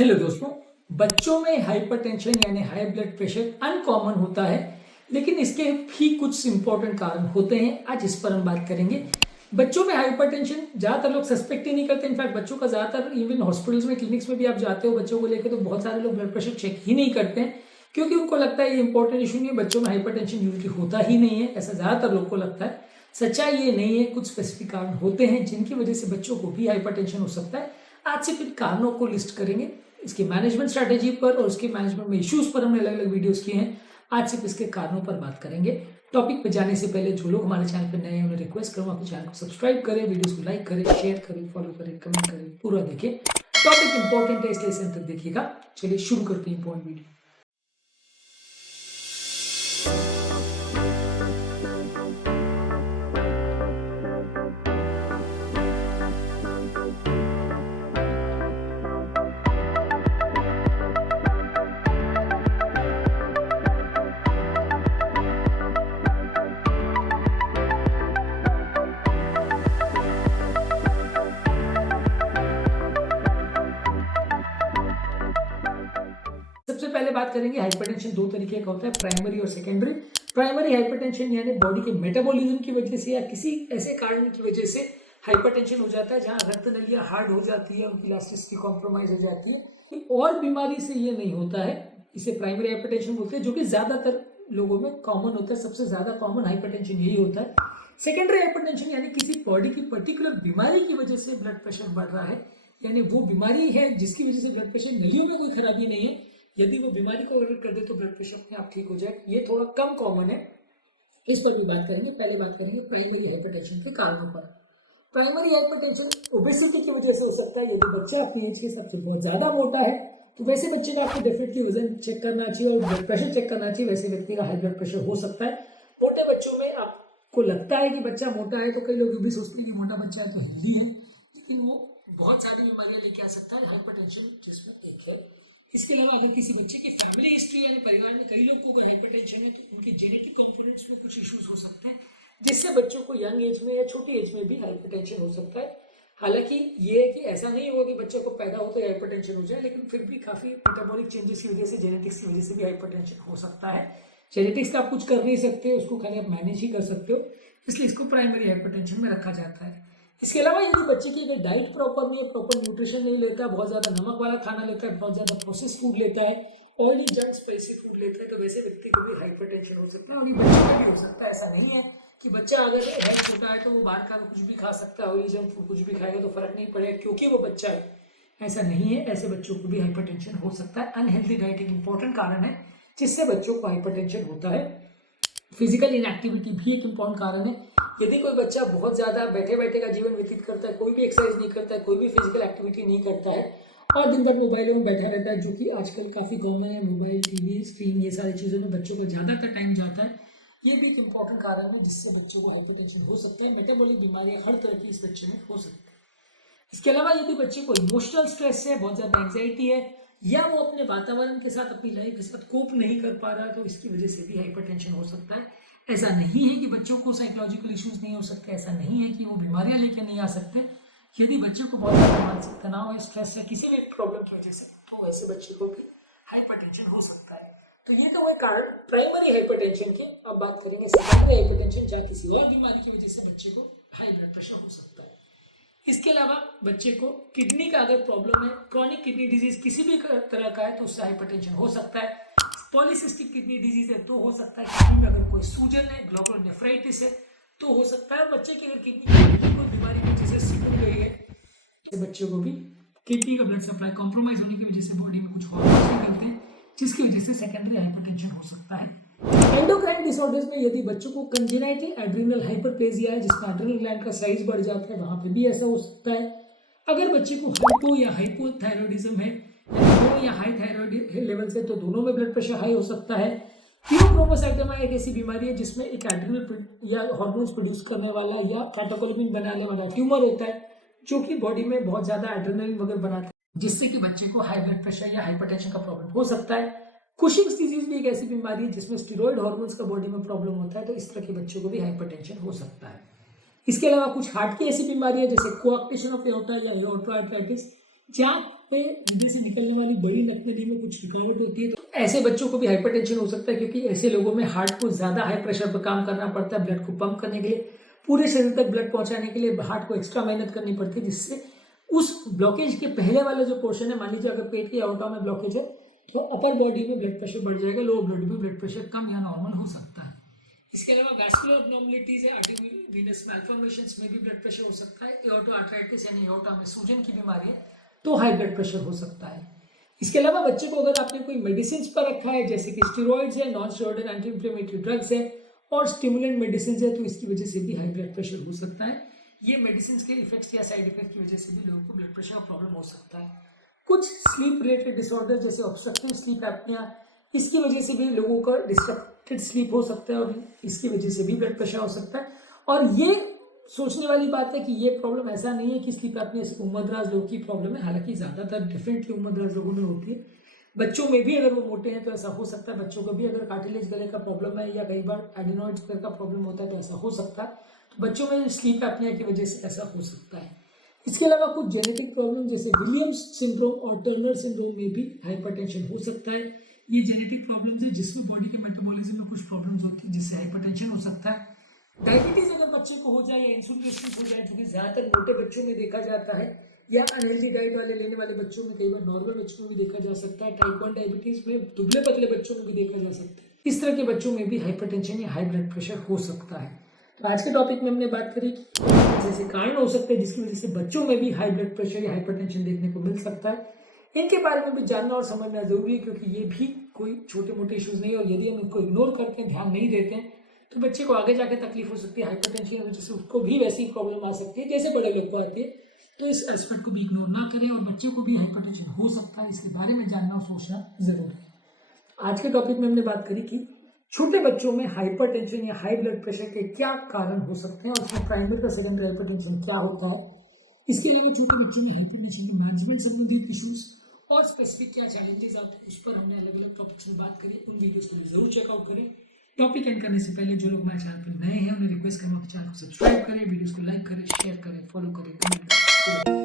Hello दोस्तों, बच्चों में हाइपरटेंशन यानी हाई ब्लड प्रेशर अनकॉमन होता है, लेकिन इसके भी कुछ इंपॉर्टेंट कारण होते हैं। आज इस पर हम बात करेंगे। बच्चों में हाइपरटेंशन ज्यादातर लोग सस्पेक्ट ही नहीं करते। इनफैक्ट बच्चों का ज्यादातर इवन हॉस्पिटल्स में, क्लिनिक्स में भी आप जाते हो बच्चों को लेकर, तो बहुत सारे लोग ब्लड प्रेशर चेक ही नहीं करते हैं, क्योंकि उनको लगता है ये इंपॉर्टेंट इशू नहीं है। बच्चों में हाइपरटेंशन यूजुअली होता ही नहीं है, ऐसा ज्यादातर लोग को लगता है। सच्चाई ये नहीं है, कुछ स्पेसिफिक कारण होते हैं जिनकी वजह से बच्चों को भी हाइपरटेंशन हो सकता है। आज से कुछ कारणों को लिस्ट करेंगे, इसकी मैनेजमेंट स्ट्रेटेजी पर और उसके मैनेजमेंट में इश्यूज पर हमने अलग अलग वीडियोस किए हैं। आज सिर्फ इसके कारणों पर बात करेंगे। टॉपिक पे जाने से पहले जो लोग हमारे चैनल पर नए हैं उन्हें रिक्वेस्ट करूंगा कि चैनल को सब्सक्राइब करें, वीडियोस को लाइक करें, शेयर करें, फॉलो करें, कमेंट करें, पूरा देखें। टॉपिक इंपॉर्टेंट है इसलिए अंत तक देखिएगा। चलिए शुरू करते हैं इंपॉर्टेंट वीडियो। सबसे पहले बात करेंगे हाइपरटेंशन दो तरीके का होता है, प्राइमरी और सेकेंडरी। प्राइमरी हाइपरटेंशन यानी बॉडी के मेटाबॉलिज्म की वजह से या किसी ऐसे कारण की वजह से हाइपरटेंशन हो जाता है, जहां रक्त नलियां हार्ड हो जाती है, उनकी इलास्टिसिटी कॉम्प्रोमाइज हो जाती है। और बीमारी से ये नहीं होता है, इसे प्राइमरी हाइपरटेंशन बोलते हैं, जो कि ज्यादातर लोगों में कॉमन होता है। सबसे ज्यादा कॉमन हाइपरटेंशन यही होता है। सेकेंडरी हाइपरटेंशन यानी किसी बॉडी की पर्टिकुलर बीमारी की वजह से ब्लड प्रेशर बढ़ रहा है, यानी वो बीमारी है जिसकी वजह से ब्लड प्रेशर, नलियों में कोई खराबी नहीं है, यदि वो बीमारी को अवॉइड कर दे तो ब्लड प्रेशर अपने आप ठीक हो जाए। ये थोड़ा कम कॉमन है, इस पर भी बात करेंगे। पहले बात करेंगे प्राइमरी हाइपरटेंशन के कारणों पर। प्राइमरी हाइपरटेंशन ओबेसिटी की वजह से हो सकता है। यदि बच्चा अपनी एज के हिसाब से बहुत ज्यादा मोटा है तो वैसे बच्चे का आपको डेफिनेटली वजन चेक करना चाहिए और ब्लड प्रेशर चेक करना चाहिए। वैसे व्यक्ति का हाई ब्लड प्रेशर हो सकता है। मोटे बच्चों में आपको लगता है कि बच्चा मोटा है तो कई लोग भी सोचते हैं कि मोटा बच्चा है तो हेल्दी है, लेकिन वो बहुत सारी बीमारियां लेके आ सकता है, हाइपरटेंशन जिसमें एक है। इसके अलावा अगर किसी बच्चे की फैमिली हिस्ट्री यानी परिवार में कई लोगों को अगर हाइपरटेंशन है तो उनके जेनेटिक कंपोनेंट्स में कुछ इश्यूज हो सकते हैं, जिससे बच्चों को यंग एज में या छोटी एज में भी हाइपरटेंशन हो सकता है। हालांकि ये है कि ऐसा नहीं होगा कि बच्चे को पैदा हो तो हाइपरटेंशन हो जाए, लेकिन फिर भी काफी मेटाबॉलिक चेंजेस की वजह से, जेनेटिक्स की वजह से भी हाइपरटेंशन हो सकता है। जेनेटिक्स का आप कुछ कर नहीं सकते, उसको खाली आप मैनेज ही कर सकते हो, इसलिए इसको प्राइमरी हाइपरटेंशन में रखा जाता है। इसके अलावा यदि बच्चे की अगर डाइट प्रॉपर नहीं है, प्रॉपर न्यूट्रिशन नहीं लेता है, बहुत ज्यादा नमक वाला खाना लेता है, बहुत ज्यादा प्रोसेस फूड लेता है, ऑयली जंक स्पाइसी फूड लेता है, तो वैसे व्यक्ति को भी हाइपरटेंशन हो सकता है। और ये बच्चे का भी हो सकता है। ऐसा नहीं है कि बच्चा अगर हेल्थ छोटा है तो वो बाहर का कुछ भी खा सकता है, ऑयली जंक फूड कुछ भी खाएगा तो फर्क नहीं पड़ेगा क्योंकि वो बच्चा है। ऐसा नहीं है, ऐसे बच्चों को भी हाइपरटेंशन हो सकता है। अनहेल्दी डाइट एक इंपॉर्टेंट कारण है जिससे बच्चों को हाइपरटेंशन होता है। फिजिकल इनएक्टिविटी भी एक इंपॉर्टेंट कारण है। यदि कोई बच्चा बहुत ज्यादा बैठे बैठे का जीवन व्यतीत करता है, कोई भी एक्सरसाइज नहीं करता है, कोई भी फिजिकल एक्टिविटी नहीं करता है और दिन भर मोबाइलों में बैठा रहता है, जो कि आजकल काफी कॉमन है, मोबाइल, टीवी, स्क्रीन, ये सारी चीजों में बच्चों को ज्यादातर टाइम जाता है, ये भी एक इंपॉर्टेंट कारण है जिससे बच्चों को हाइपरटेंशन हो सकता है। मेटाबॉलिक बीमारियां हर तरह की इस बच्चे में हो सकती है। इसके अलावा यदि बच्चे को इमोशनल स्ट्रेस है, बहुत ज्यादा एंग्जाइटी है, या वो अपने वातावरण के साथ, अपनी लाइफ के साथ कोप नहीं कर पा रहा है, तो इसकी वजह से भी हाइपरटेंशन हो सकता है। ऐसा नहीं है कि बच्चों को साइकोलॉजिकल इश्यूज नहीं हो सकते, ऐसा नहीं है कि वो बीमारियां लेके नहीं आ सकते। यदि बच्चे को बहुत ज्यादा मानसिक तनाव है, स्ट्रेस है, किसी भी प्रॉब्लम की वजह से, तो ऐसे बच्चे को भी हाइपरटेंशन हो सकता है। तो ये तो हुए कारण प्राइमरी हाइपरटेंशन के। अब बात करेंगे सेकेंडरी हाइपरटेंशन, जहाँ किसी और बीमारी की वजह से बच्चे को हाई ब्लड प्रेशर हो सकता है। इसके अलावा बच्चे को किडनी का अगर प्रॉब्लम है, क्रॉनिक किडनी डिजीज किसी भी तरह का है, तो उससे हाइपरटेंशन हो सकता है। पॉलीसिस्टिक किडनी डिजीज है तो हो सकता है। किडनी में अगर कोई सूजन है, ग्लोमेरुलोनेफ्राइटिस है तो हो सकता है। बच्चे की अगर किडनी की कोई बीमारी की वजह से सिकुड़ गई है, तो बच्चे को भी किडनी का ब्लड सप्लाई कॉम्प्रोमाइज होने की वजह से बॉडी में कुछ हार्मोन्स निकलते हैं, जिसकी वजह से सेकेंडरी हाइपरटेंशन हो सकता है। एंडोक्राइन डिसऑर्डर्स में यदि बच्चों को कंजेनाइटल एड्रिनल हाइपरप्लेजिया है, जिसमें एड्रिनल ग्लैंड का साइज बढ़ जाता है, वहां पे भी ऐसा हो सकता है। अगर बच्चे को हाइपो या हाइपोथायरॉयडिज्म है, लो या हाई थायराइड लेवल से, तो दोनों में ब्लड प्रेशर हाई हो सकता है। थियोक्रोमोसाइटोमा एक ऐसी बीमारी है जिसमें एक एड्रिनल या हार्मोन्स प्रोड्यूस करने वाला या कैटेकोलिन बनाने वाला ट्यूमर होता है, जो कि बॉडी में बहुत ज्यादा एड्रेनलिन वगैरह बनाता है, जिससे कि बच्चे को हाई ब्लड प्रेशर या हाइपरटेंशन का प्रॉब्लम हो सकता है। कुशिंग्स डिजीज भी एक ऐसी बीमारी है जिसमें स्टेरॉइड हार्मोन्स का बॉडी में प्रॉब्लम होता है, तो इस तरह के बच्चों को भी हाइपरटेंशन हो सकता है। इसके अलावा कुछ हार्ट की ऐसी बीमारी है जैसे कोआक्टेशन ऑफ एओर्टा या एओर्टाइटिस, जहाँ में हृदय से निकलने वाली बड़ी नली में कुछ रुकावट होती है, तो ऐसे बच्चों को भी हाइपरटेंशन हो सकता है, क्योंकि ऐसे लोगों में हार्ट को ज़्यादा हाई प्रेशर पर काम करना पड़ता है। ब्लड को पंप करने के लिए, पूरे शरीर तक ब्लड पहुंचाने के लिए हार्ट को एक्स्ट्रा मेहनत करनी पड़ती है, जिससे उस ब्लॉकेज के पहले वाला जो पोर्शन है, मान लीजिए अगर पेट के एओर्टा में ब्लॉकेज है तो अपर बॉडी में ब्लड प्रेशर बढ़ जाएगा, लोअर बॉडी में ब्लड प्रेशर कम या नॉर्मल हो सकता है। इसके अलावा वैस्कुलर एब्नॉर्मलिटीज है, आर्टेरियोवेनस मैल्फॉर्मेशंस में भी ब्लड प्रेशर हो सकता है। एओर्टा आर्थराइटिस यानी एओर्टा में सूजन की बीमारी है तो हाई ब्लड प्रेशर हो सकता है। इसके अलावा बच्चे को अगर आपने कोई मेडिसिन पर रखा है, जैसे कि स्टेरॉइड्स है, non steroidal anti inflammatory drugs है और स्टिमुलेंट मेडिसिन है, तो इसकी वजह से भी हाई ब्लड प्रेशर हो सकता है। ये मेडिसिन के इफेक्ट्स या साइड इफेक्ट की वजह से भी लोगों को ब्लड प्रेशर का प्रॉब्लम हो सकता है। कुछ स्लीप रिलेटेड डिसऑर्डर जैसे ऑब्स्ट्रक्टिव स्लीप एपनिया, इसकी वजह से भी लोगों का डिस्ट्रक्टेड स्लीप हो सकता है और इसकी वजह से भी ब्लड प्रेशर हो सकता है। और ये सोचने वाली बात है कि ये प्रॉब्लम ऐसा नहीं है कि स्लीप एपनिया सिर्फ उम्रदराज लोगों की प्रॉब्लम है, हालांकि ज़्यादातर डेफिनेटली उम्रदराज लोगों में होती है। बच्चों में भी अगर वो मोटे हैं तो ऐसा हो सकता है, बच्चों को भी अगर कार्टिलेज गले का प्रॉब्लम है या कई बार एडिनॉइड्स का प्रॉब्लम होता है तो ऐसा हो सकता है। तो बच्चों में स्लीप एपनिया की वजह से ऐसा हो सकता है। इसके अलावा कुछ जेनेटिक प्रॉब्लम जैसे विलियम्स सिंड्रोम और टर्नर सिंड्रोम में भी हाइपरटेंशन हो सकता है। ये जेनेटिक प्रॉब्लम्स है जिसमें बॉडी के मेटाबॉलिज्म में कुछ प्रॉब्लम्स होती है जिससे हाइपरटेंशन हो सकता है। डायबिटीज अगर बच्चे को हो जाए या इंसुलिन रेजिस्टेंस हो जाए, जो कि ज्यादातर मोटे बच्चों में देखा जाता है, या अनहेल्दी डाइट वाले लेने वाले बच्चों में, कई बार नॉर्मल बच्चों में भी देखा जा सकता है, टाइप 1 डायबिटीज में दुबले पतले बच्चों में भी देखा जा सकता है। इस तरह के बच्चों में भी हाइपरटेंशन या हाई ब्लड प्रेशर हो सकता है। तो आज के टॉपिक में हमने बात करी कि जैसे कारण हो सकते हैं जिसकी वजह से बच्चों में भी हाई ब्लड प्रेशर या हाइपरटेंशन देखने को मिल सकता है। इनके बारे में भी जानना और समझना जरूरी है, क्योंकि ये भी कोई छोटे मोटे इश्यूज नहीं है और यदि हम इनको इग्नोर करते हैं, ध्यान नहीं देते हैं, तो बच्चे को आगे जाके तकलीफ हो सकती है। हाइपरटेंशन की वजह से उसको भी वैसी प्रॉब्लम आ सकती है जैसे बड़े लोग को आती है। तो इस एस्पेक्ट को भी इग्नोर ना करें और बच्चे को भी हाइपरटेंशन हो सकता है, इसके बारे में जानना और सोचना जरूरी है। आज के टॉपिक में हमने बात करी कि छोटे बच्चों में हाइपरटेंशन या हाई ब्लड प्रेशर के क्या कारण हो सकते हैं और उसमें प्राइमरी और सेकेंडरी हाइपरटेंशन क्या होता है। इसके अलावा छोटे बच्चों में हाइपरटेंशन के मैनेजमेंट संबंधित इश्यूज और स्पेसिफिक क्या चैलेंजेस आते हैं, उस पर हमने अलग अलग टॉपिक्स में बात करी। उन वीडियोस को जरूर चेकआउट करें। टॉपिक एंड करने से पहले जो लोग हमारे चैनल पर नए हैं उन्हें रिक्वेस्ट करूंगा कि चैनल को सब्सक्राइब करें, वीडियोस को लाइक करें, शेयर करें, फॉलो करें, कमेंट करें।